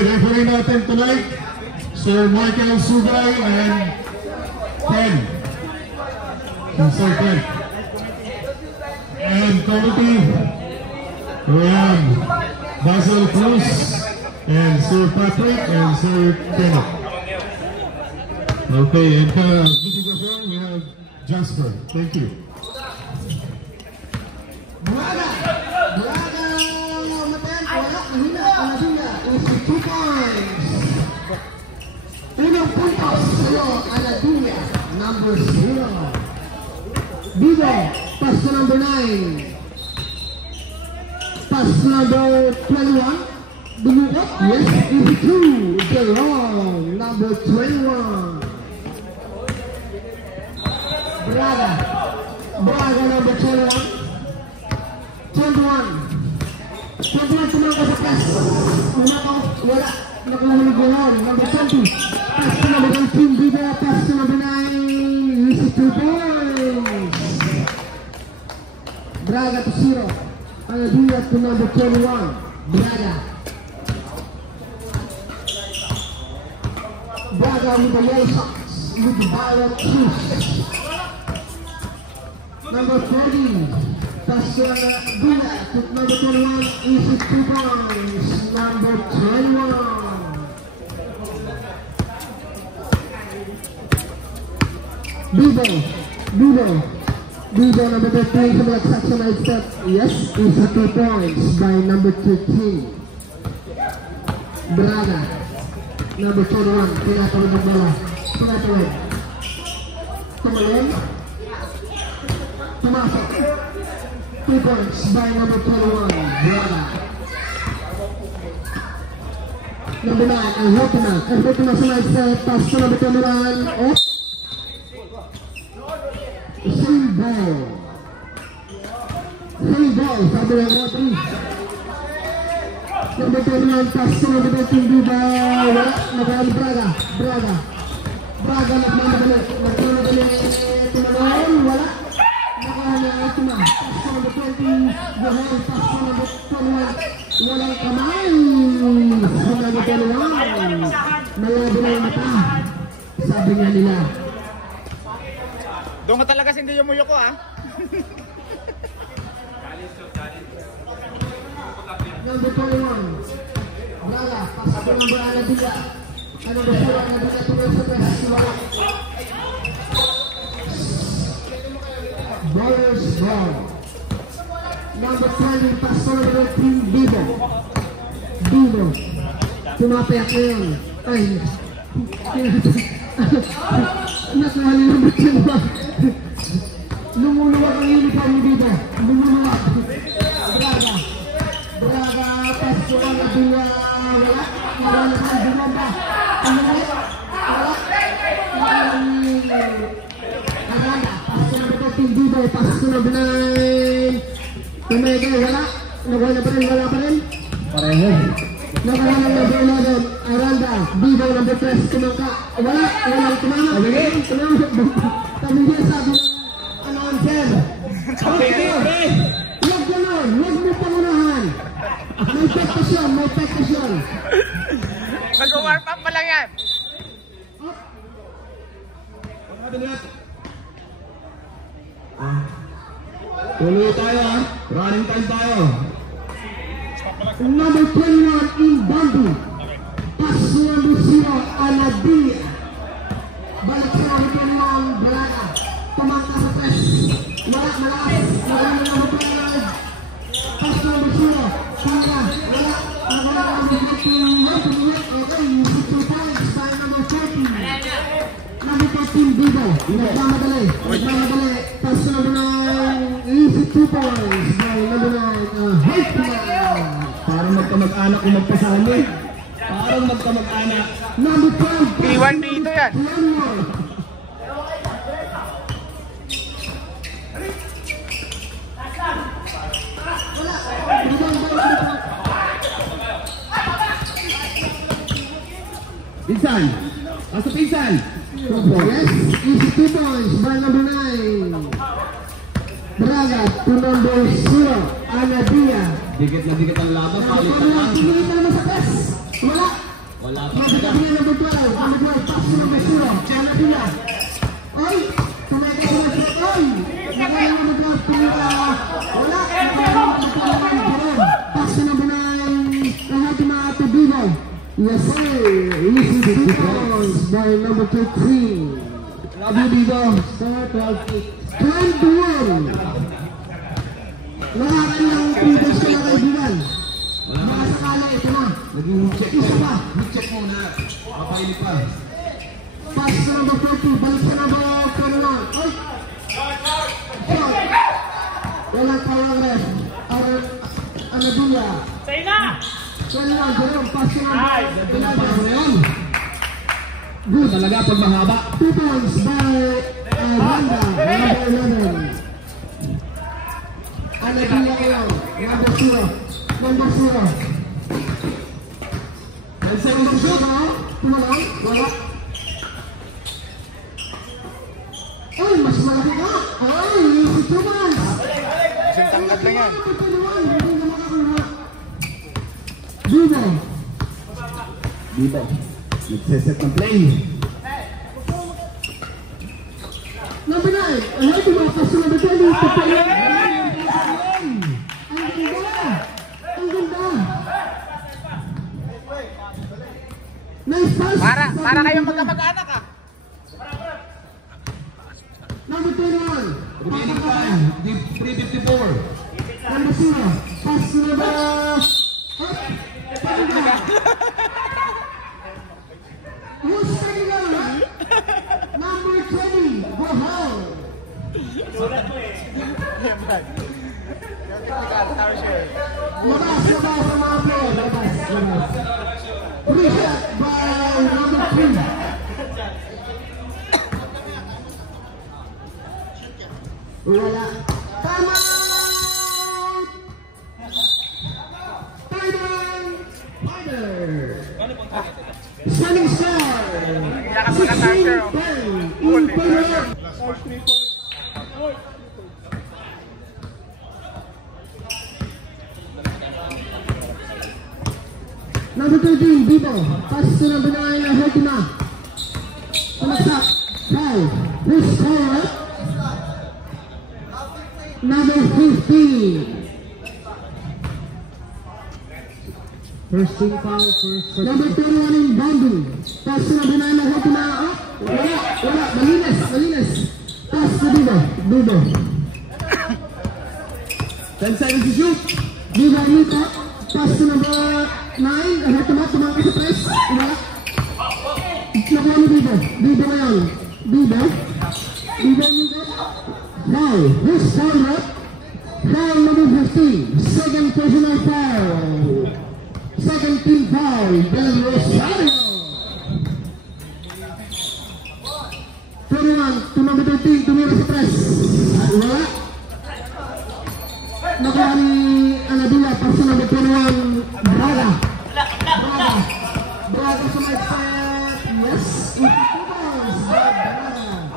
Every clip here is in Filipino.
referee natin tonight, Sir Michael Sugay and Ken. Sir Ken. And committee, Ryan, Basil Cruz, and Sir Patrick, and Sir Kenneth. Okay, and videographer, we have Jasper. Thank you. Braga, is 2 points. Unang puntos sa'yo, Aladuya, number 0. Bigo, pass to number 9. Pass number 21. Dumukot, yes, easy 2. Jerome, number 21. Braga, number 21. 21 tumangka sa press. Umakaw, wala. Nakuhulog yun. Number 20. Pass to number 18. Bigo, pass to number 9. Easy 2 points. Braga to 0. Aladuya to number 21. Braga with the yellow socks. With the violet shoes. Number 40. Pass to Aladuya to number 21. Easy 2 points. Number 21. Bigo, number 13, to the exceptional step. Yes, is 2 points by number 13. Braga, number 21, tinatawid ng bala. Tinatawid. Tumalon. Tumasok. 2 points by number 21. Braga. Number 9, Alhotina. Alhotina sa night step. Pass to number 21. Off. Same ball, sabi ng referee. Number 21, pass to number 13, Bigo, wala, nagkakali Braga, nagmamadali, tumalon, wala, nakakali Alhotina, pass to number 20, Johel, pass to number 21, walang kamay, sa number 21, malabo na yung mata, sabi nga nila. Doon ka talaga hindi yung muyo ko Number 21. Braga, pass to number Aladuya. Number 4, Aladuya to the press. Ballers ball. Number 20, pass to number 13, Bigo. Tumapayak na yun. Ay, nakahali number 10. Lumuluwag ang uniform ni Bigo. Lumuluwag. Braga, pass to Aladuya. Wala na sa Dumamba. Aranda, pass to number 13, Bigo. Pass to number 9. Tumega, wala. Wala pa rin. Pareho. Nakawa ng number 11, Aranda. Bigo, number 3, tumangka. Walang tumama. Sabi niya, sabi ng announcer. Huwag ganon, huwag mo pangunahan. May pektasyon. Mag-warm up pa lang yan. Tuloy tayo running time tayo. Number 21 in Bambi. Pass to number 0, Aladuya. Balik sa number 21, Braga. Tumangka sa press. Malakas. Wala na number 12. Pass to number 0. Wala. Wala number 21. Okay, 2 points by number 13. Number 13, Bigo. Nagmamadali. Pass to number 9. Easy 2 points by number 9. Heitman. Parang magkamag-anak yung magpasali. Parang magkamag-anak. Number 12. P1 dito yan. Pinsan. Pasok pinsan. Yes, easy 2 points by number 9. Braga to number 0, Aladuya. Dikit na dikit ang laban. Tingin na naman sa press. Wala. Wala pa. Makikita niya number 12. Number 12. Pass to number 0. Anadilla. Oy! Tumeka sa number 12. Oy! Magaling number 12. Tumeka. Wala. Pass to number 9. Lahat yung mga Bibo. Yes sir. Easy seconds by number 13. Love you, Bibo. Sir, 12-8. 21. Nakakal ng previous ko na kaibigan. Mga sakala ito na. Naging check. Isa pa. Check muna. Papaili pa. Pass to number 40. Balik sa number 21. Oy! Shot. Walang tawang ref. Anadilla. Sa'yo na! 21. Jerome. Pass to number 11. Good talaga pag mahaba. 2 points by Wanda. Number 11. Anadilla kayo. Number 0. Number 0. And second shoot. Tumalong. Wala. Ay, mas malaki ka. Ay, si Thomas. Isang tangkad lang yan. Bibo. Bibo. Nagseset ng play. Number 9. Ay, tumakas sa number 20. Ang ganda. Ang ganda. Nice pass. Para kayong magkamag-anak ah. Number 21. Remaining time. 3:54. Number 0. Pass to number... Paganda. Who's second down? Number 20. Go home. Labas ang mga player. Labas. Reset by number 3. Wala. Time out! Standing star! 16-10 in favor. Number 13, Bibo. Pass to number 9, Hertima. Tumaksak. 5. Who's forward? Number 15. First team foul, first. Number 21 in bounding. Pass to number 9 na Hertima. Wala. Malinis. Pass to Bibo. 10 seconds to shoot. Bibo Nito. Pass to number 9. Hertima. Tumangka sa press. Wala. Nakuha ni Bibo. Bibo ngayon. Bibo Nito. Now, who's forward? Foul number 15. Second personal foul. Second team foul. Del Rosario. 21 to number 13. Tumira sa press. Wala. Nakuha ni Anadilla. Pass to number 21. Braga sa my set. Yes. 82 balls. Braga.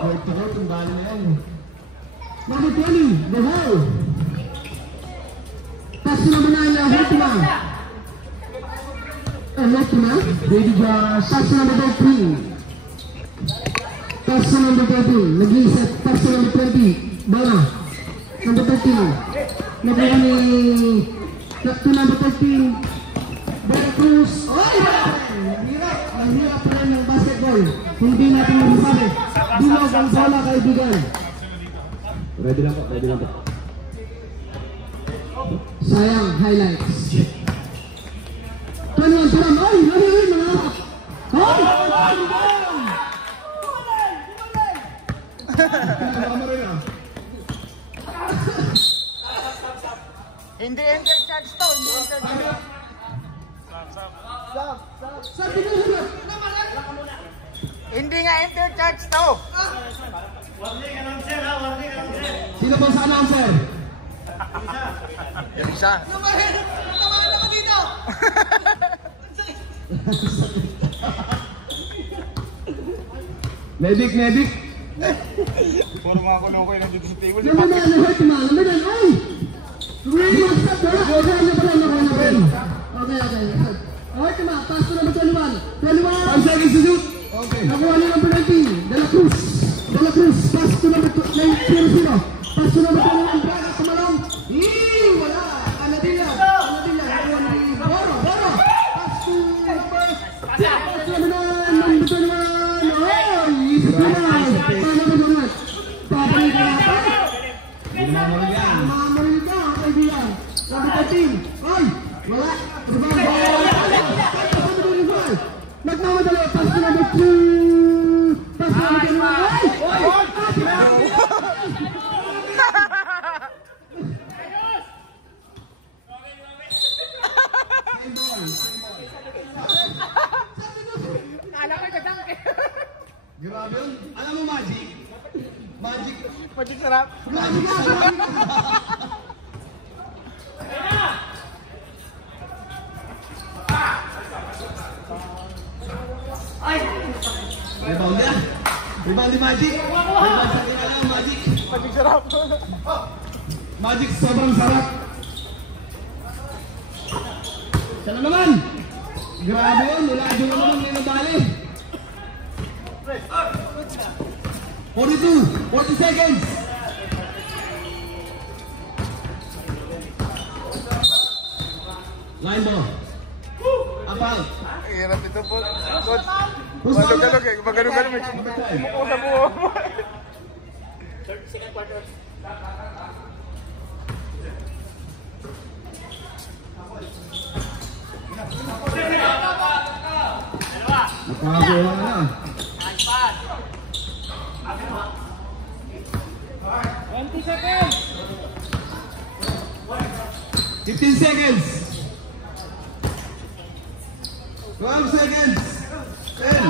Ito yung bali na yan. Number 20, the hole. Pass to number 9, Hertima. Hertima. Baby Josh. Pass to number 13. Pass to number 13. Nag-iisip. Pass to number 20. Bala. Number 13. Nakuha ni... to number 13. Bala Cruz. Ay! Mahirap pa rin ng basketball. Hindi natin masasabi. Bilog ang bola, kaibigan. Ready lang po. Sayang, highlights. 21 Turam. Ay, mga harap. Hindi intercharge to. Hindi nga intercharge to. Sino po sa announcer? Yung isa. Tamaan ako dito! Medic. Puro mga kuno-kuno nandito sa table. Number 9, Hertima. Number 9, ay! Okay. Hertima, pass to number 21. Hindi naman mo rin yan. Nagmamadali, pass to number 2. Pass to number 2. Grabe yun. Alam mo, Magic? Magic. Magic sarap. Rebound yan. Rebound ni Magic. Rebound sa kinala ng Magic. Magic sarap. Magic sobrang sarap. Sana naman. Grabe yun. Niladyo mo naman may nabali. 42. 40 seconds. Line ball. Apal. Hirap ito po. Magalog-galog eh. Magalog-galog eh. Kumukuha sa buho. Nakakuha na. 20 seconds. 15 seconds. 12 seconds. 10.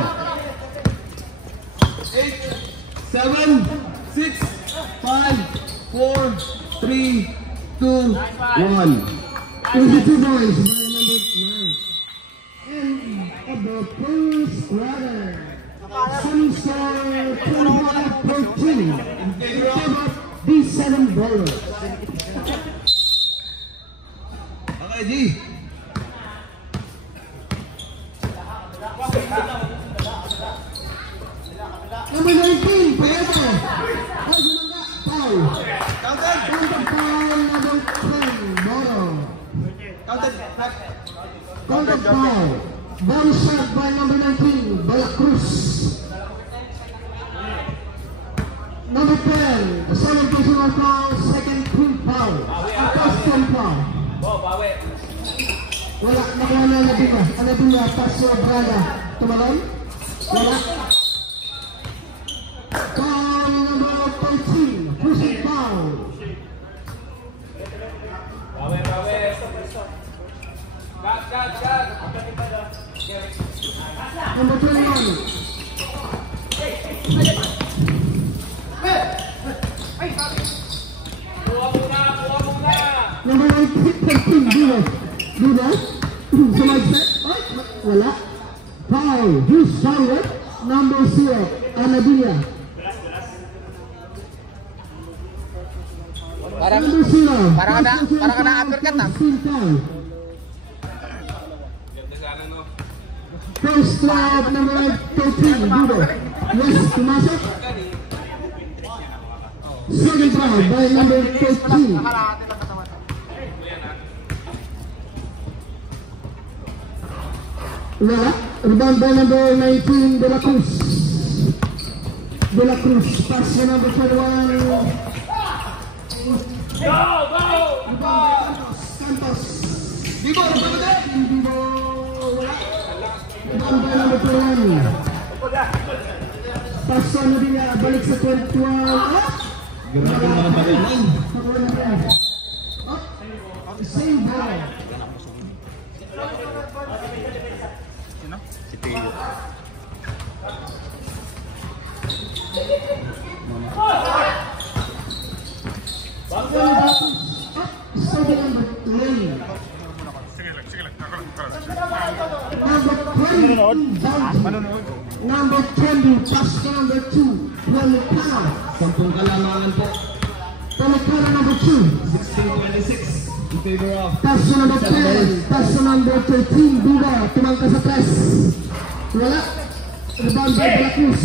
8. 7. 6. 5. 4. 3. 2. 1. 22 boys by number 9. And of the first quarter, Sunstar 25-14 in favor of B7 Bowlers. Okay, G. Number 19, Pedro. Foul. Counted. Counter foul, number 10, Boro. Counted. Counter foul. Ball shot by number 19, Balacruz. Number 10, the second personal foul, second team foul. First team foul. Wala, nakuha na Anabila. Anabila, Paso, Braga. Tumalon? Wala. Foul number 13, pushing foul. Number 21. Number 13, Dino. Dino? Sumagset? Wala. Foul. Who's foul? Number 0, Anabila. Number 0. Parang ka na uppercut ah. First strike, number 13, Dudo. Yes, pumasok. Second foul by number 13. Wala. Rebound by number 19, De La Cruz. De La Cruz. Pass to number 21. Rebound by Santos. Bibo, Bibo. Wala. Rebound by number 21. Pass to Anabila. Balik sa 21. Grabe naman ba rin? Same ball. Si Teo. Second number 20. Number 20. Number 20. Pass to number 2. Pelicano. Sampung kalamangan po. Pelicano number 2. 16-26 in favor of Pass to number 10. Pass to number 13. Duda. Tumangka sa press. Wala. Rebound by De La Cruz.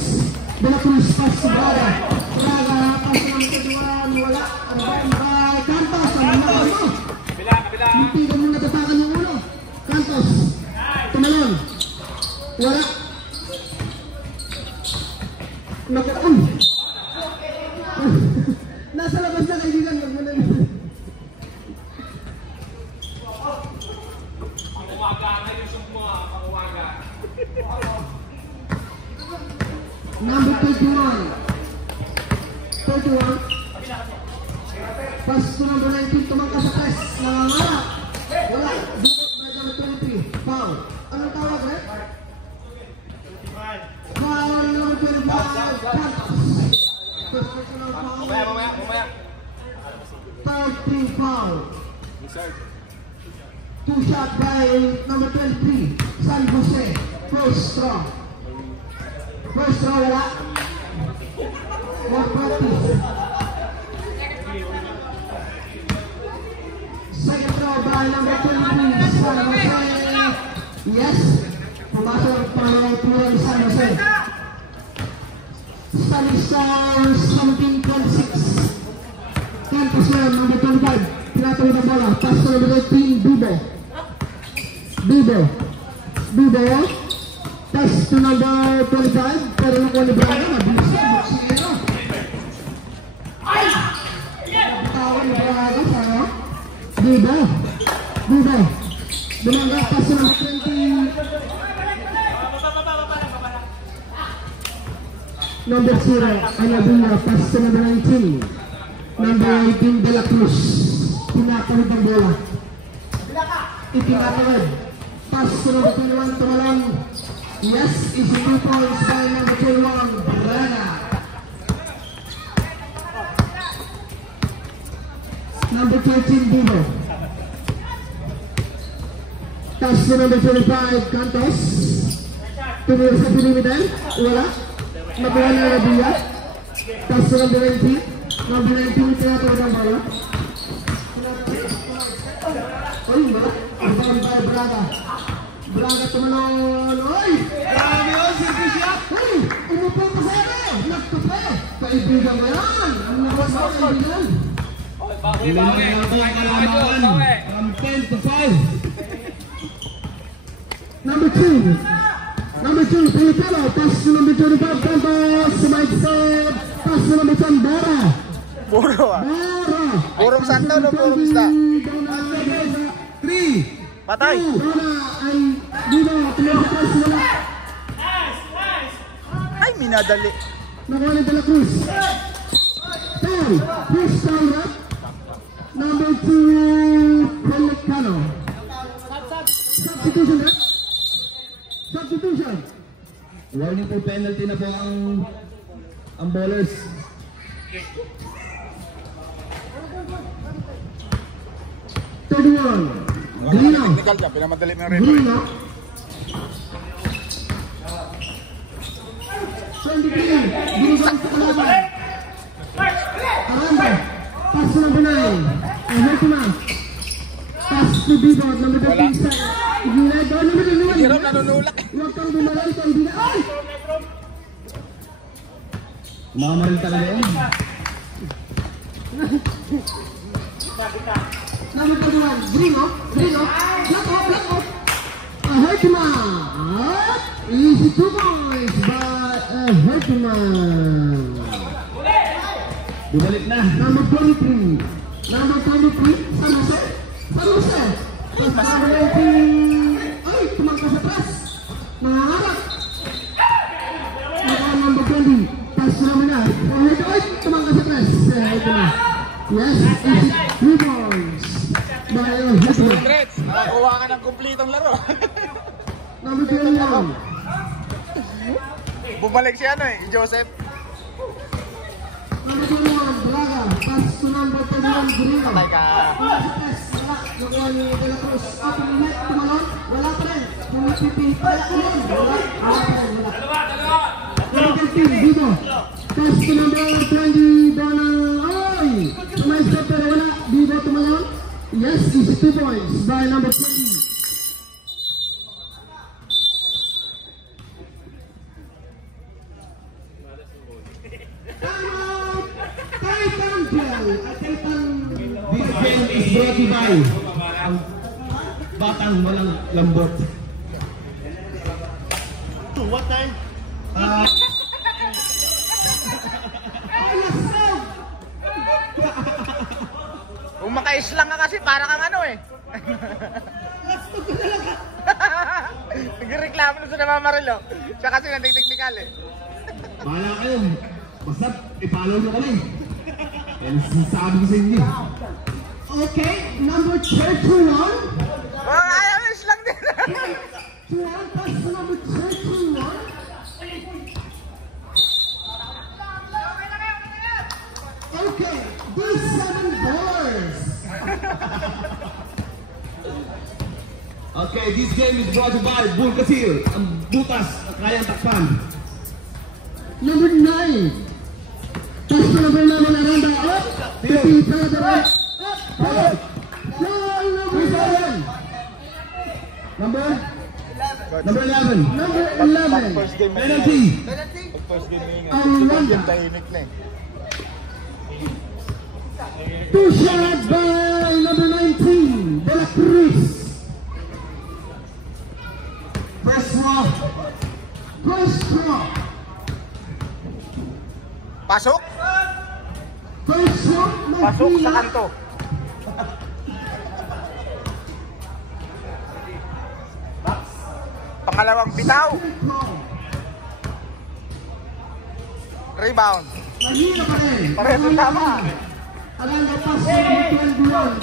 De La Cruz pass to Braga. Braga. Pass to number 21. Wala. Rebound by Cantos. Ang mga mo. Hindi ka muna tatakan yung ulo. Cantos. Tumalon. Wala. Naku, nasa labas na kaibigan. Number 31. Pass to number 19, tumangka sa press. Nangangarap. Wala. Dukot by number 23. Foul. Anong tawag, eh? Foul number 25. First personal foul. Mamaya. 13 foul. Two shot by number 23, San Jose. First straw. Wala. More practice. Second throw by number 23, San Jose. Yes. Pumasok ang pangalawang throw ni San Jose. Sunny Stars 17-26. 10% number 25. Pinatawid ang bola. Pass to number 18, Bibo. Pass to number 25. Pero nakuha ni Braga. Mabilis na. Buksino. Napatawan ni Braga sa'yo. Bibo. Dumangga. Pass to number 20. Number 0. Anabina. Pass to number 19. Number 18, De La Cruz. Pinatawid ang bola. Ipinatawid. Pass to number 21, Tumalon. Yes, is 2 points by number 21, Braga. Number 13, Bibo. Pass to number 25, Cantos. Tumira sa perimeter. Wala. Nabuha na Rabia. Pass to number 19. Number 19, tinatawid ang bola. Ay, ba? Ang by Braga. Braga tumalon. Ay! Grabe yun, silky shot! Ay! Umupo pa sa ere! Nagtupe! Kaibigan mo yan! Ang nabas mo kaibigan! From 10 to 5. Number 2, Pilipino. Pass to number 25, Campos. Sumay set. Pass to number 10, Bara. Puro ah. Purong santo no, purong isda. 3. Patay. Bara ay dito. Tumipas wala. Ay, minadali. Nakuha ni De La Cruz. Foul. First foul up. Number 2, Pelicano. Substitution up. Substitution. Warning po, penalty na po ang bowlers. Grino. Technical dyan, pinamadali ng referee. Grino. 23. Binigyan sa kalaban. Aranda. Pass to number 9. Hertima. Pass to Bibo. Number 13. Gilad. Number 11. Hirap nanunulak. Huwag kang dumalay. Kaibigan. Ay! Mamarin talaga yun. Number 21, Grino. Black off. Hertima. Easy 2 points by Hertima. Bumalik na. Number 23, San Jose. Pass number 19. Ay, tumangka sa press. Nangangarap. Number 20, pass number 9. Ay, tumangka sa press. Hertima. Yes, easy 3 points by Hertima. Reds, nakakuha ka ng kumplitong laro. Number 21. Bumalik si Joseph. Number 21, Braga. Pass to number 21, Grino. Patay ka. Press, wala. Nakuha ni De La Cruz. Open net, tumalon. Wala pa rin. Pumipipita ka rin. Wala. Number 15, Bibo. Pass to number 20, Donald. Ay! Tumaisa pero wala. Bibo tumalon. Yes, is 2 points by number 20. This game is brought to you by Batang Walang Lambot. What time? Kung maka-islang ka kasi, para kang ano eh. Nagreklamo na sa namamarilo. Siya kasi nanditeknikal eh. Bahala kayo. Basta ipalaw nyo kami. Yan sasabi ko sa inyo. Okay, number 31. Ayaw na islang din. 12 pass to number 31. Okay, these 7 ballers. Okay, this game is brought to you by Bull Kasil. Ang butas at kayang takpan. Number 9. Pass to number 9 on Aranda. Up. Taking further right. Up. Goal number 7. Number 11. Number 11. First game na Penalty. First game na yun. Aranda. Yung tahimik na eh. 2 shots by number 19. De La Cruz. First draw. First draw. Pasok? First draw. Pasok sa kanto. Pangalawang bitaw. Rebound. Mahina pa rin. Pareho ng tama. Aranda pass to number 21.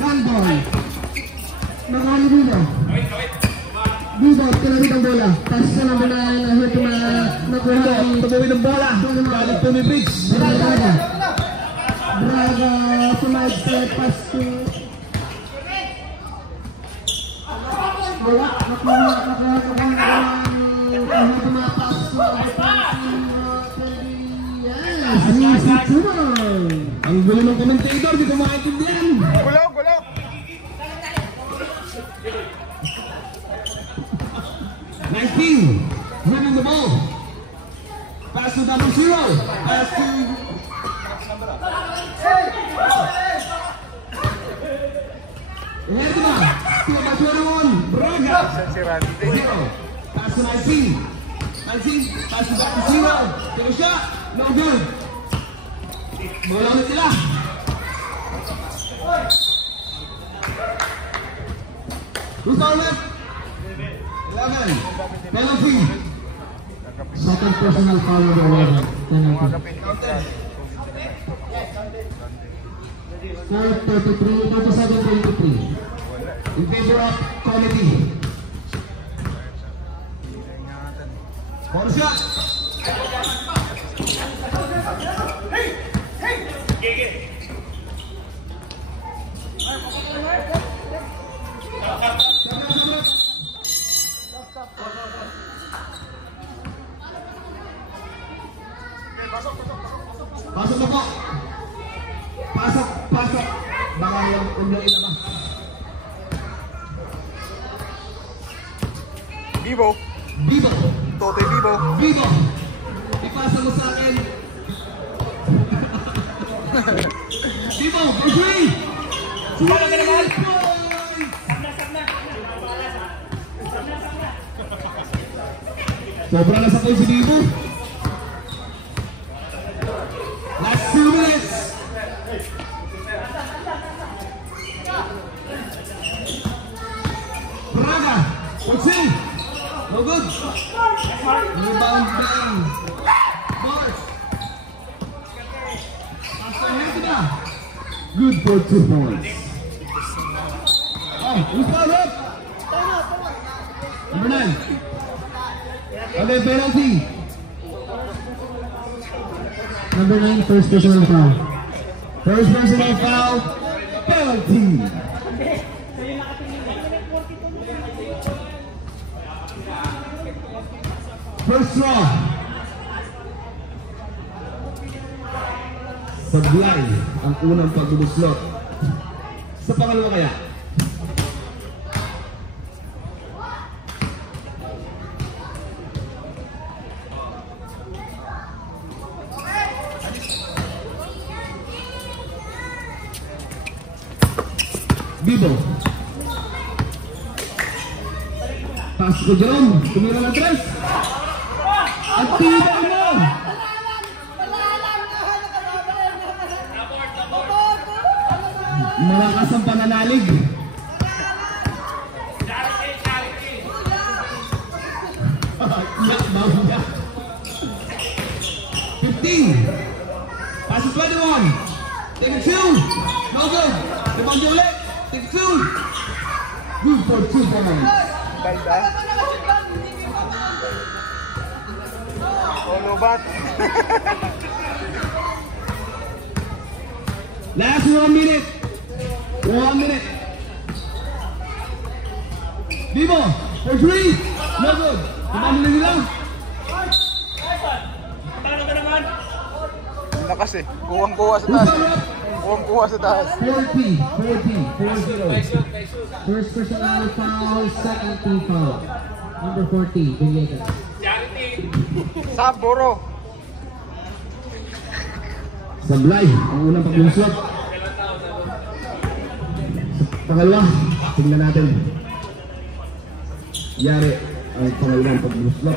Gunboy. Nakahali dito. Dito, tinawid ang bola. Pass to number 9. Ahit nakuha ni Tumawid ang bola. Balik to ni Briggs. Braga. Braga sumagset pass to wala. Nakuha pass to Ang gulo ng commentator, di ko maintindihan. Gulong, gulong. Nice team. Winning the ball. Pass to number 0. Pass to... Ahead na. Number 21. Braga. Si Randy. 0. Pass to 19. 19. Pass to back to 0. Take a shot. No good. Bola ulit nila. Who's on left? 11. Penalty. second personal foul of 11. Penalty. Third 33, 37-23. In favor of committee. One shot. Pasok na po. Pasok, pasok. Baka yung unang ilabas. Bibo. Bibo. Totoy Bibo. Bibo. Ipasa mo sa akin. Bibo, for 3. Wala ka naman. Sobra na sa pool si Bibo. Last 2 minutes. Braga. What's in? No good. Rebound bang. Bars. Pastor Hector. Good for 2 points. Oh, who's fouled up? Number 9. Okay, penalty. Number 9, first personal foul. First personal foul. Penalty. First draw. Sablay ang unang pagbubuslot. Sa pangalawa kaya? Bibo. Pass ko Jerome. Tumira na 3. At tibay mo. Malakas ang pananalig. Bawal 15. Pass it 21. Take it 2. No good. Rebound ulit. Take it 2. Good for 2 points. Ganda. Oh, lubat. Last 1 minute. 1 minute. Vivo for 3. No good. Rebound ulit nila. Lakas eh. Kuwang-kuwa sa taas. Kuwang-kuwa sa taas. 40. First personal foul, second team foul. Number 40, Villegas. Saboro. Sablay, ang unang pag-unsot. Pangalawa, tingnan natin. Yari ang pangalawang pag-unsot.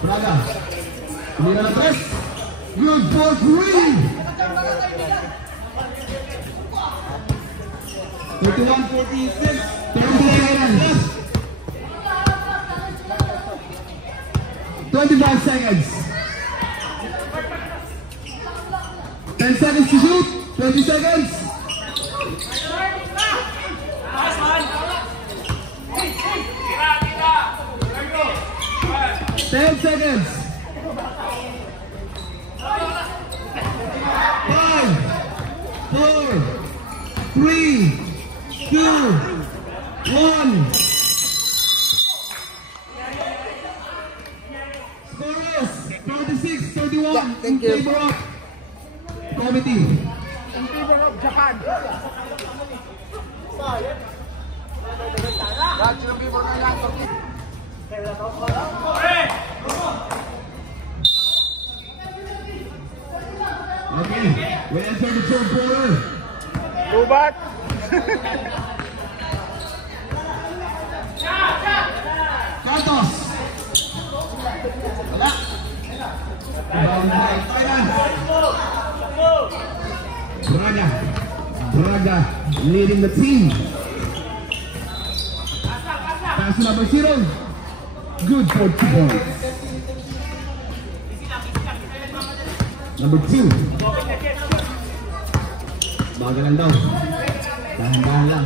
Braga. Tumira na press. Good for 3. 31-46. 30 seconds. 25 seconds. 10 seconds to shoot. 20 seconds. 10 seconds. 5, 4, 3, 2, 1. Score is 36-31 in favor of committee. In favor of Japan. Lahat silang favor na lang. Okay, we enter the third quarter. Lubat. Cartos. Wala. Braga leading the team. Pass number 0. Good for 2 points. Number 2. Bagal lang daw. Dahan-dahan lang.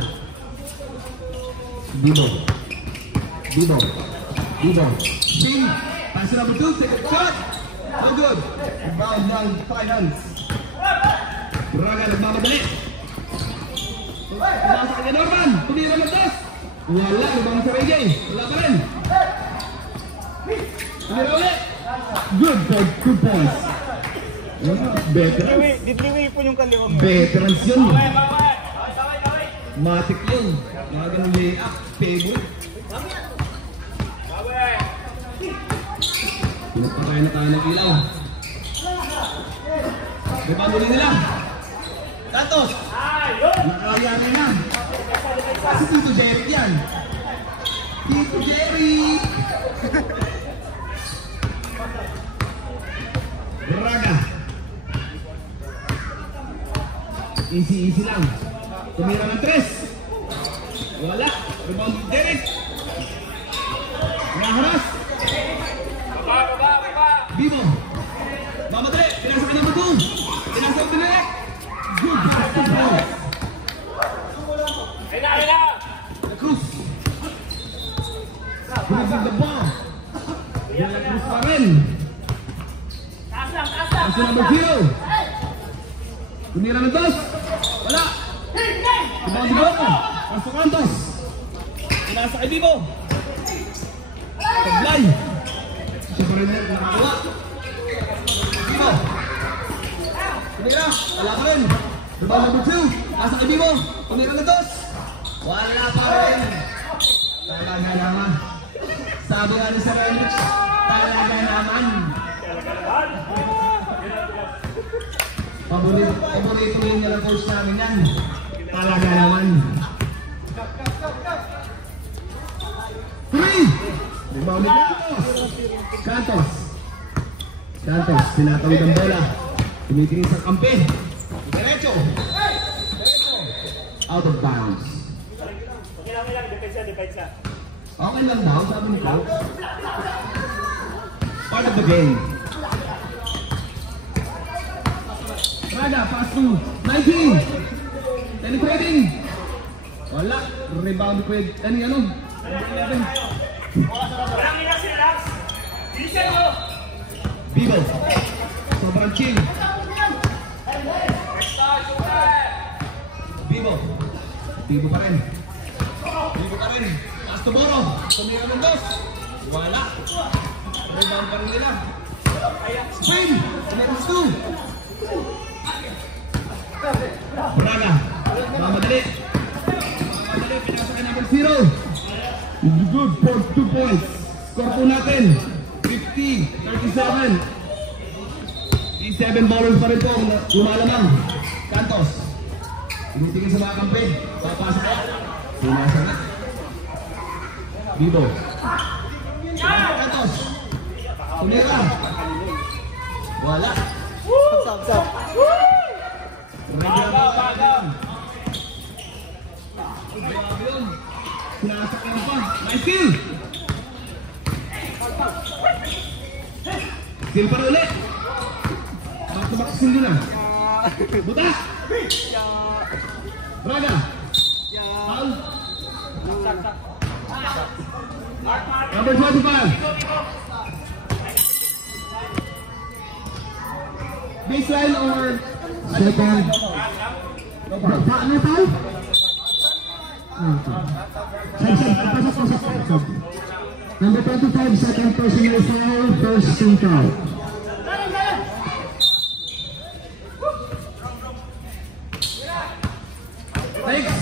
Bibo. Sing. Pass to number 2. Take a shot. No good. Rebound ng finance. Braga nagmamadali. Pumasa kanya Norman. Tumira ng dos. Wala. Rebound sa Reggae. Wala pa rin. Tumira ulit. Good for 2 points. Veterans. Dibliwi po yung kaliwag. Veterans yun. Matik yun. Mga ganun lay-up. Favorite. Pinagpakain na tayo ng ilaw. May pamuli nila. Santos. Nakayari na. Si Tito Jeric yan. Tito Jeric. Braga. Easy lang. Tumira ng 3. Wala. Rebound Derek. Naharas. Bibo. Mamadali. Pinasa ka ng bato. Pinasa ang Derek. Good. The Cruz. Pinasag the ball. The Cruz pa rin. Pass number 0. Tumira ng 2. Wala. Rebound di Boko. Pasok Santos. Pinasa kay Bibo. Taglay. Siya pa rin nakakawa. Bibo. Tumira. Wala pa rin. Rebound number 2. Pasa kay Bibo. Tumira ng 2. Wala pa rin. Talaga naman. Sabi nga ni Sir Renix. Talaga naman. Paborito yung nila coach namin yan. Talaga naman. 3. Rebound ni Santos. Santos, tinatawid ang bola. Tumitingin sa kampi. Diretso. Out of bounds. Okay lang daw, sabi ni Coach. Part of the game. Raga, pass to 19. Penetrating. Wala. Rebound with, ano? 11. Bibo. Sobrang chill. Bibo. Bibo pa rin. Bibo pa rin. Astoboro. Tumira ng dos. Wala. Rebound pa rin nila. Spin. Next two. Braga. Mamadali. Mamadali. Pinasa ka number 0. Good for 2 points. Score po natin. 50-37. 7 ballers pa rin po ang lumalamang. Santos. Tinitingin sa mga kampi. Papasa ka. Pumasa na. Bibo. Santos. Tumira. Wala. Sab. Sinasakyan pa. Nice steal. Steal pa rin ulit. Back-to-back na. Buta. Braga. Foul. Number 25. Baseline or Second. Ano tayo? Pasok. Number 25, second personal foul, first team foul. Thanks.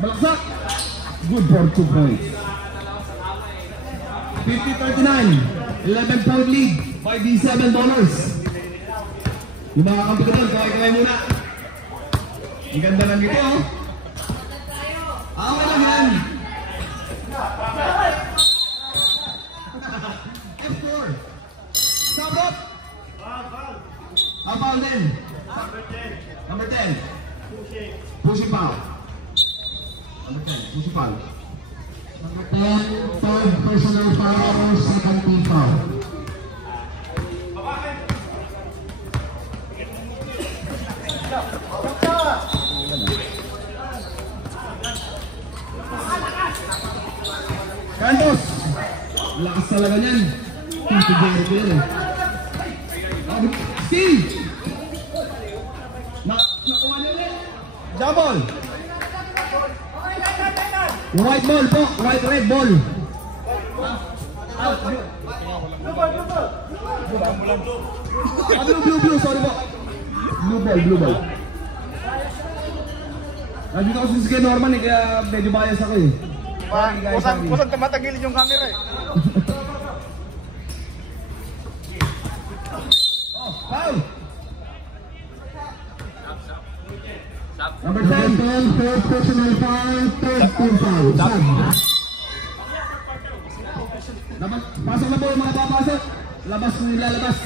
Balaksak. Good for 2 points. 50-39. 11-point lead. 5D7 Yung mga kampi ko doon, kaway-kaway muna. Ang ganda ng ito, oh. Okay lang yan. F4. Stop up. How about then? Number 10. Pushing foul. Number 10. Pushing foul. Number 10, third personal foul, second team foul. Santos! Lakas talaga niyan. Tito Jerry ko yan eh. Steal! Nakuha niya ulit. Double! Yung white ball po. Red ball. Blue. Sorry po. Blue ball. Nandito ako sa Sky Norman eh. Kaya medyo bias ako eh. Kusang tumatagilid yung camera eh. Oh, foul! Number 10, 10. third personal foul, third team foul. Pasok na po yung mga papasok. Labas kung nilalabas.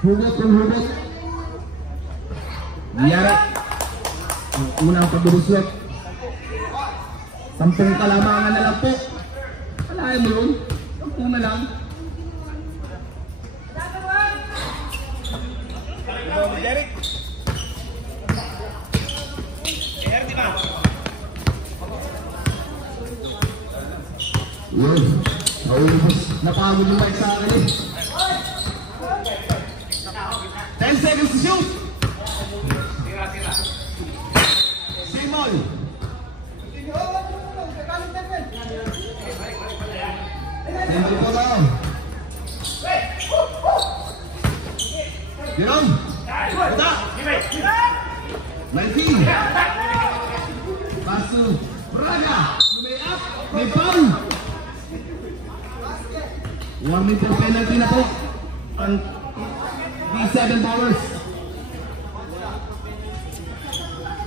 Hugot. Niyara. Ang unang pagbubuslot. 10 kalamangan na lang po. Alayan mo yun. 10 na lang. Derek. Yun. Napagod yung mic sa akin eh. 10 seconds to shoot. Simol. Simol po lang. Jerome. Buta. 19. Pasu. Braga. May up. May foul. Warning for penalty na po. Ang D7 bowlers.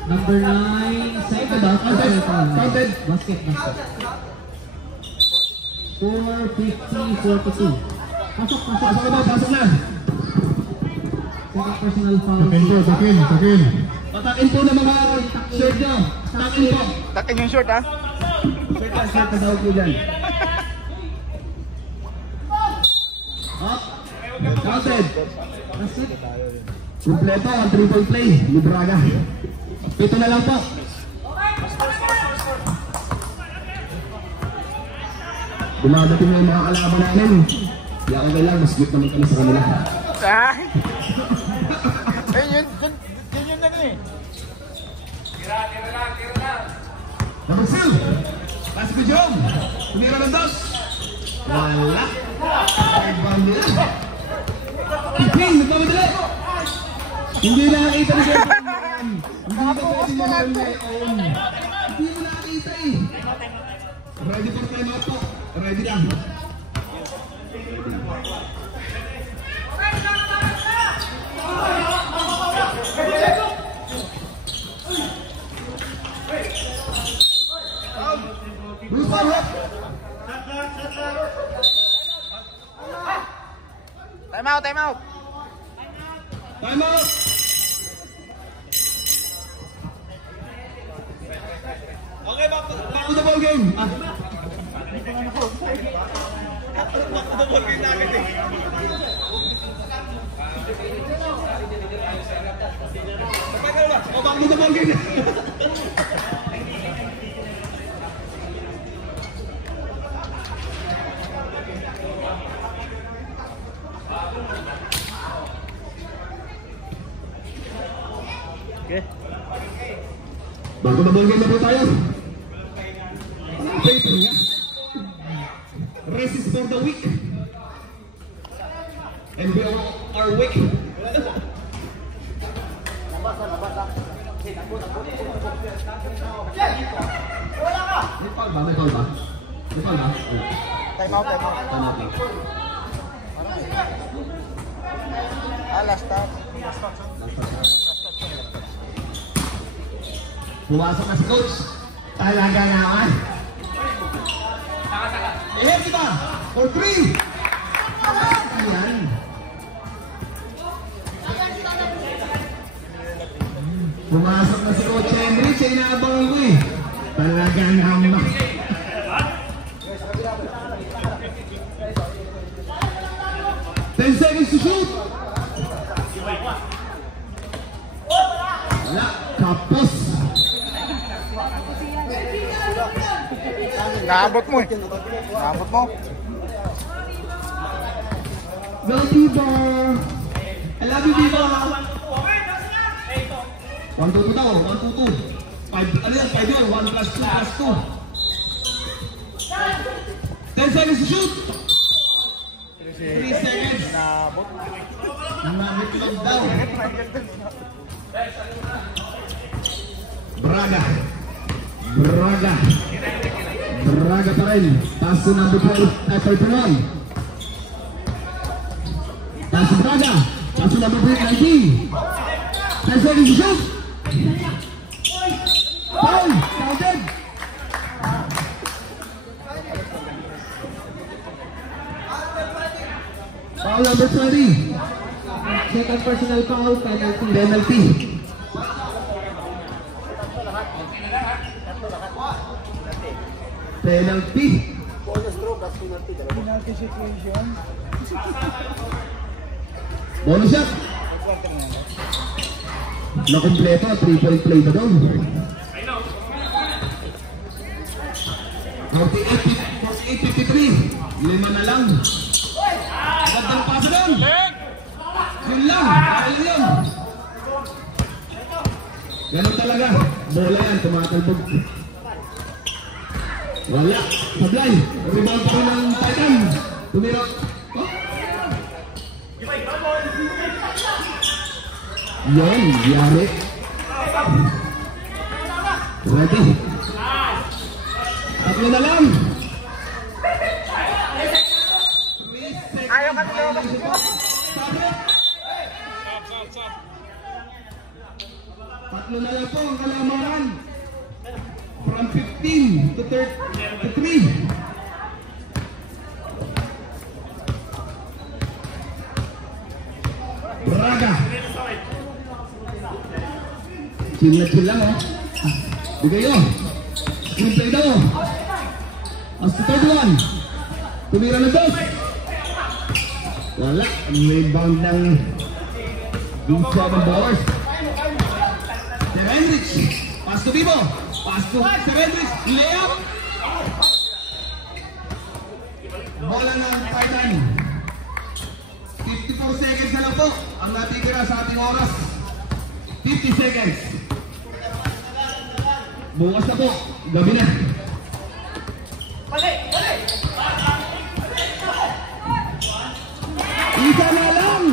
Number 9, second Counted. Basket. 450-42. Pasok. Pasok na ba? Pasok na. Second personal foul. Takin. Patakin po ng mga shirt nyo. Takin po. Takin yung short ha. Shirt na daw po dyan. Up. Counted. Kompleto ang 3-point play. Libraga. 7 na lang po. Dumadating na yung mga kalaban namin. Kaya okay lang, mas good naman kami sa kanila. Ay! Eh, yun na eh. Tira lang. Number 2. Pasok ko Jom. Tumira ng dos. Wala. Nagbahan nila. Piping, nagmamadali. Hindi nakakita ni Sir. Hindi na pwede mo na own. Hindi mo nakakita eh. Ready for time out po. Ready lang. Bruce Parhop. Time out. Time out. Okay, back to the ball game. Back to the ball game namin eh. Back to the ball game. Bago na ball game na po tayo. Paper niya. Rest is for the weak. And we are weak. May call ba? Time out. Last time. Pumasok na si coach. Talaga naman. Ihip kita. For 3. Ayan. Pumasok na si Coach Henry. Siya inaabangan ko eh. Talaga naman. Ten seconds to shoot. Wala. Kapos. Naabot mo eh. Go Tibo. I love you, Diva. 1-2-2 daw. 1-2-2. 5, ano yan? 5 yun. 1 plus 2 plus 2. 10 seconds to shoot. 3 seconds. Nahitlog daw. Braga pa rin. Pass to number 12. 31. Pass to Braga. Pass to number 19. 10 seconds to shoot. Foul. Counted. Foul number 20. Second personal foul, penalty. Penalty. Bonus shot. Nakompleto, 3-point play na doon. 48-53. 5 na lang. Gandang pasa doon. Yun lang. Kaya yun. Ganun talaga. Bola yan. Tumatalbog. Wala. Sablay. Rebound pa rin ng Titan. Tumira. Oh. Yan. Yari. Ready. Tatlo na lang. Ayaw ka nila. Tatlo na lang po ang kalamaran. From 15 to 3. Chill na chill lang oh. Bigay oh. Screenplay daw oh. As the third one. Tumira na dos. Wala. Rebound ng B7 Bowers. Serendrich. Pass to Bibo. Pass to Serendrich. Layup. Bola ng Titan. 54 seconds na lang po ang natitira sa ating oras. 50 seconds. Bukas na po. Gabi na. Isa na lang.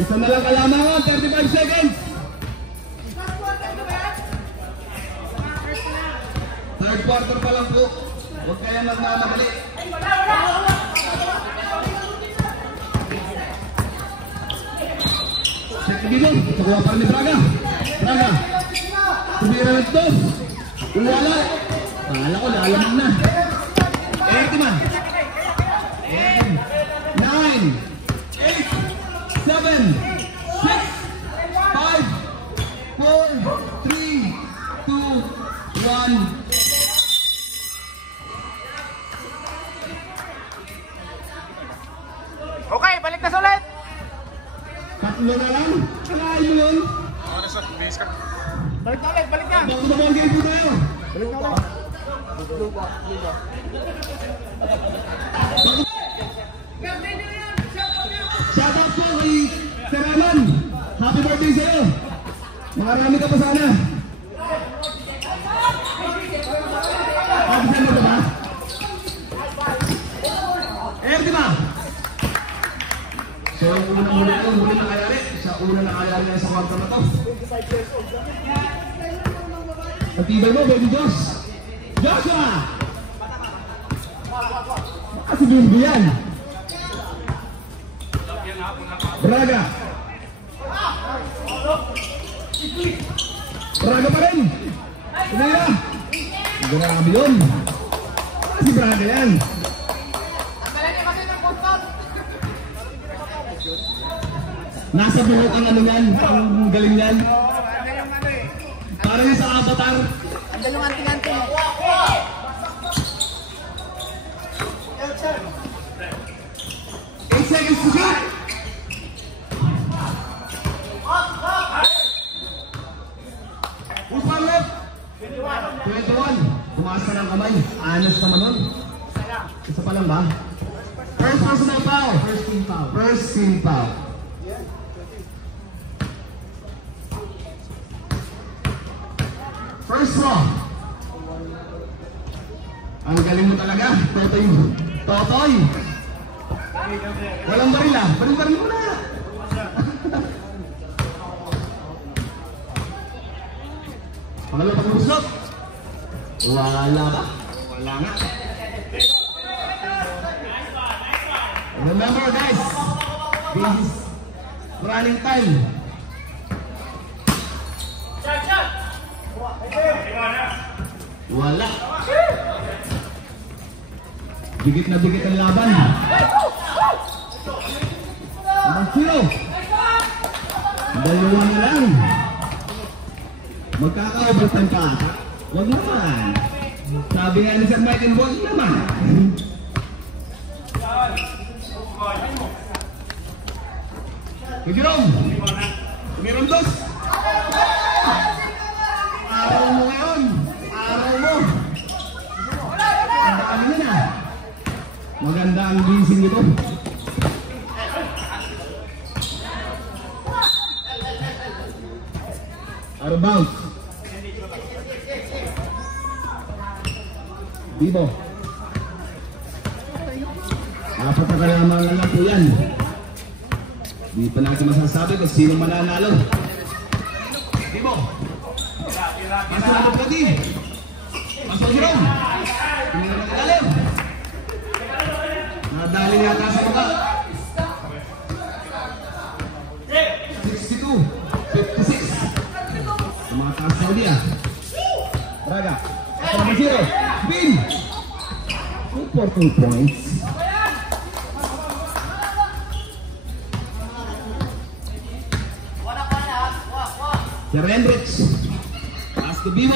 Isa na lang kalamangan. 35 seconds. Third quarter pa lang po. Huwag kaya magmamadali. Check dito. Nakuha pa rin ni Braga. Braga. Tumira ng dos. Wala. Kala ko lalamang na. 30 man. 9, 8, 7, 6, 5, 4, 3, 2, 1. Okay, balik na sa ulit. Tatlo na lang. Kalahin mo yun. Oras na, base ka. Balik na ulit, balik na. Bago na ball game po tayo. Balik na ulit. Shout out po kay Seraman. Happy birthday sa'yo. Makarami ka pa sana. Happy mo ba? Di ba? So, unang-huli na kayari. Sa unang nakayari na sa kwarto na to. Ang tibay mo, baby Josh. Joshua! Kasi bimbi yan. Braga. Braga pa rin. Tumira. Grabe yun. Si Braga yan. Nasa buhok ang ano yan, ang galing yan. Parang sa Avatar. Ang dalawang anting-anting. 8 seconds to shoot. Who's one left? 21. Tumaas na ng kamay. Anas naman nun. Isa pa lang ba? First personal foul. First team foul. First team foul. First wrong. Ang galing mo talaga, Totoy. Totoy. Walang baril ah. Baril mo na. Pangalawa pag-usap. Wala ba? Wala nga. Remember guys, this is running time. Wala. Bigit na bigit ang laban. Ang zero. Dalawa na lang. Magkaka-overtime pa. Wag naman. Sabi nga ni Sir Michael, wag naman. Jerome. Jerome dos. Araw mo ngayon. Araw mo. Ang dami na. Maganda ang gising nito. Out of bounds. Bibo. Apat na kalamangan lang po yan. Di pa natin masasabi kung sino mananalo. Bibo. Pasok na po din. Pasok Jerome. Hindi na nagkagalim. Nadali yata sa mga. 62. 56. Tumataas Saudi ah. Braga. Ito naman zero. Bin. 2 points. Sir Hendricks. Pass to Bibo.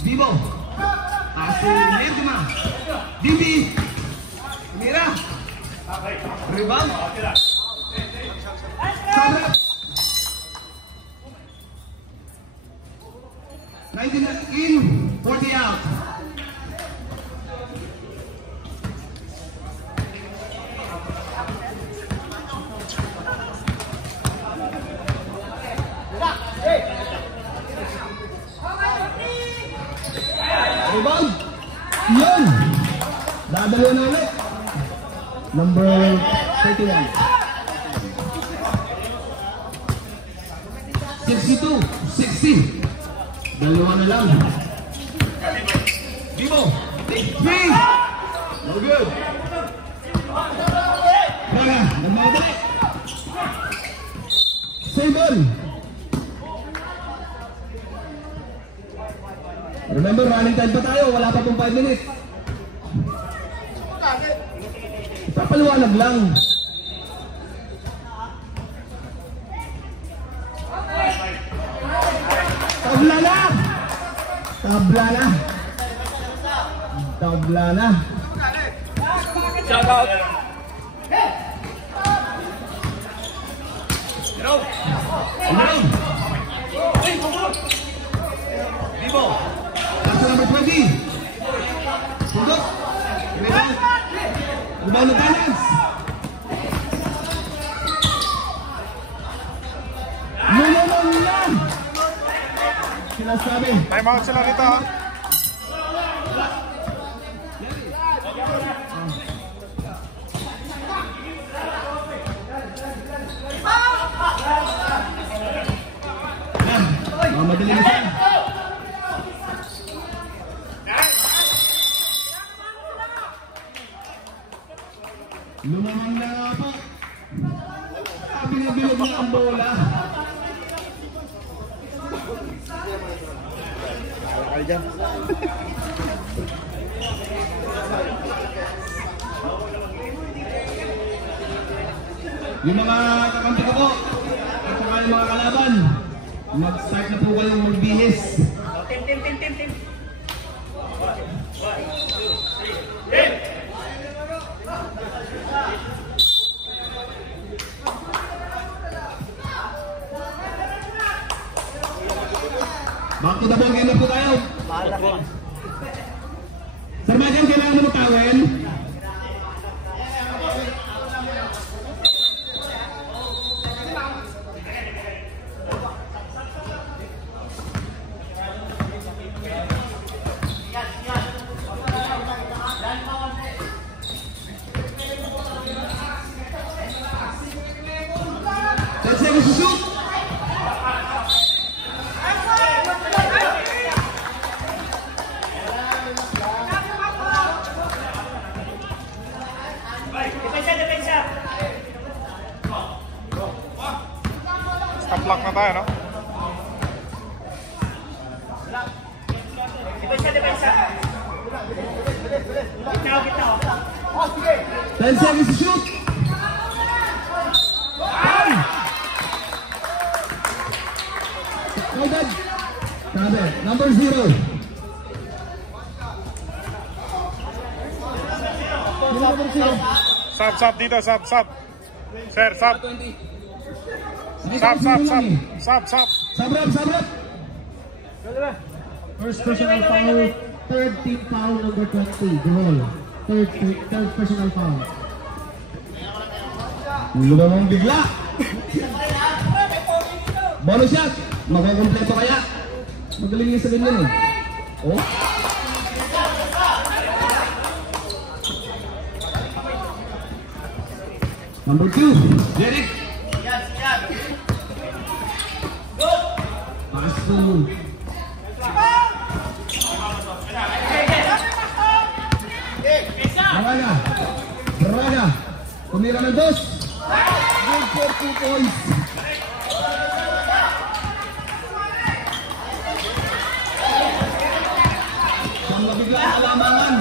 Bibo. Pass to Ledma. Bibi. Mira. Rebound. Sabra. 19 in, 40 out. Rebound. Yun. Dadalo na ulit. Number 31. 62, 60. Dalawa na lang. Bibo. Take 3. No good. Braga. Nagmabalik. Save ball. Remember, running time pa tayo. Wala pa pong 5 minutes. Papaliwanag lang. Tabla na! Tabla na! Tabla na! Shout out! Bibo! Kaso number 20! Sundok! Rebound! Rebound na balance! Nulaman lang! Sinasabi! Time out sila dito. Madaling isa. Lumamang na nga po. Binabilog na ang bola. Yung mga kakampi ko po at saka yung mga kalaban, mag-start na po kayong magbihis. Tim. Back to the ball game na po tayo. Sir Michael, kailangan mo tawel? Let's take a shoot. Stop block na tayo, no? Depensa. 10 seconds to shoot. Noted. Sabi, number 0. Number 0. Sub dito, sub. Sir, sub. Sub. Sabrap. First personal foul, third team foul number 20, goal. Third personal foul. Lumamang bigla. Bonus shot. Magkukumpleto kaya. Magaling yung sa ganyan eh. Oh. Number 2, Derek. Pass to Braga. Tumira ng 2. Good for 2 points. Siyang mabigla ang alamangan.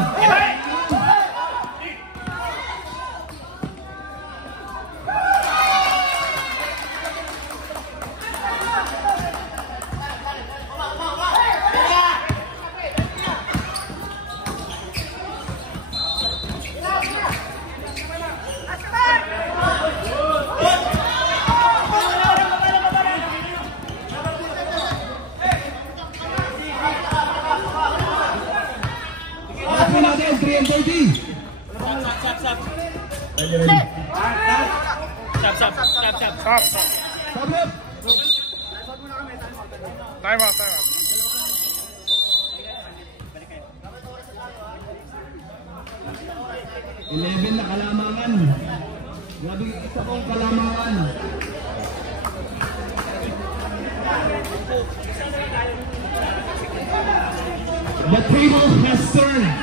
Stop. Stop rep. Time out. 11 na kalamangan. Grabe isa kong kalamangan. The table has turned.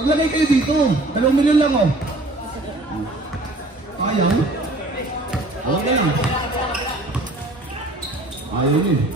Maglagay kayo dito. 2 milyon lang oh. Ayaw? Okay lang. Ayaw din.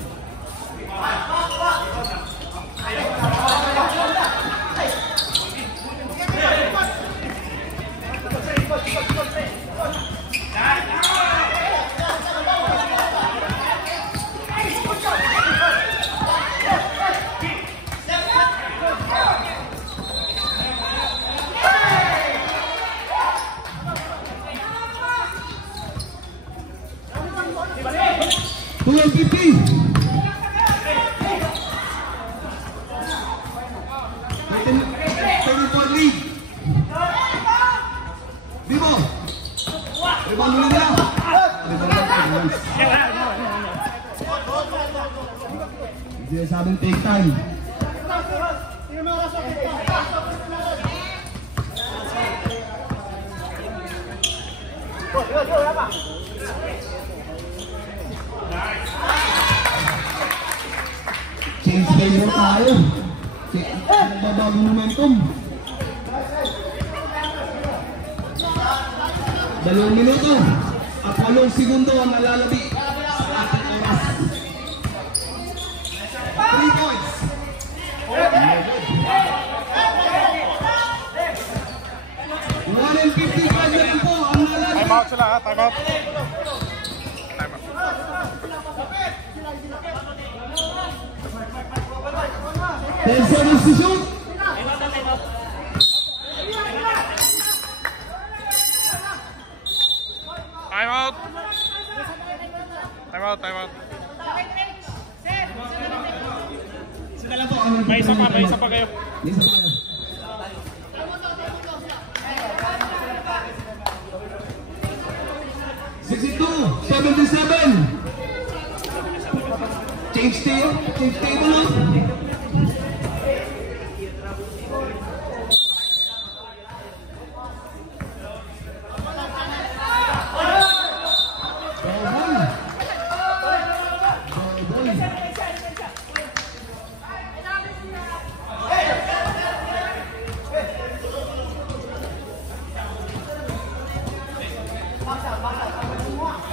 Hindi sabing take time. Change favor tayo. Nagbabagong momentum. 2 minuto at 8 segundo ang nalalabi sa ating oras. 3 points. 1:55 na lang po ang nalalabi. Time out sila ha, time out. 10 seconds to shoot. Time out. Sila lang po. May isa pa kayo. Isa pa kayo. 77. Change table lang.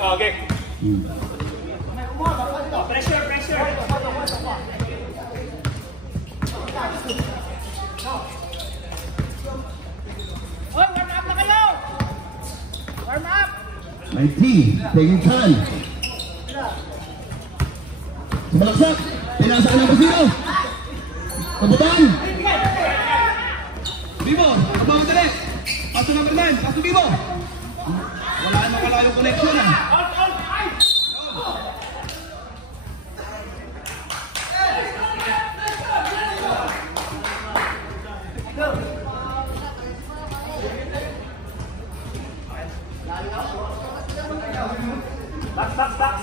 Okay. Pressure. Oh, warm up na kayo! Warm up! 19, taking time. Sumalaksak, pinasaan ang pasiro. Kabutan. Bibo, abang dali. Paso number 9, paso Bibo. Wala yung connection ah. Box.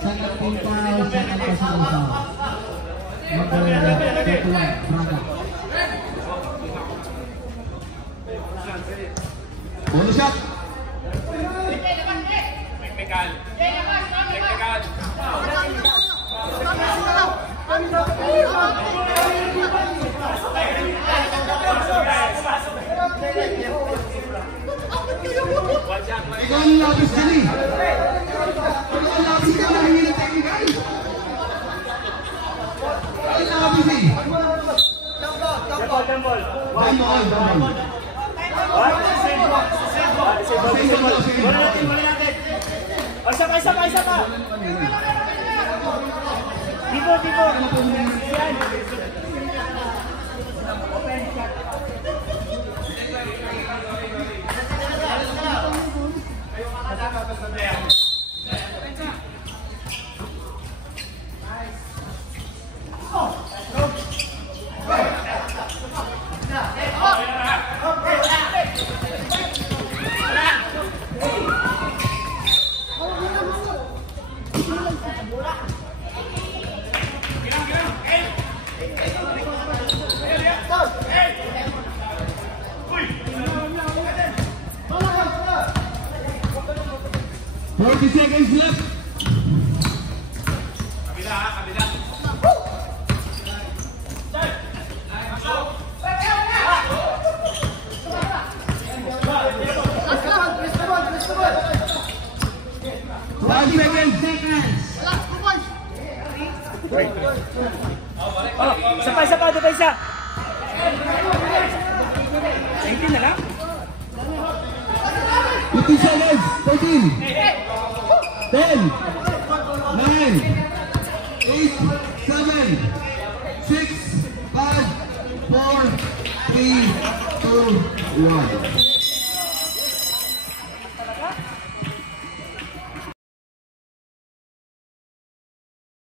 Sa napunta sa kalpasan mag-tutulang Braga. Bonus shot. Technical. Ikaw ang lapis dyan eh. Ikaw ang lapis ka na hindi ng technical. Ikaw ang lapis eh. Temple. Isa pa. Tipo. Yan. Seconds left. 5 seconds. Isa pa, doon pa isa. 19 na lang. 50 seconds. 13. 10. 9. 8. 7. 6. 5. 4. 3. 2. 1.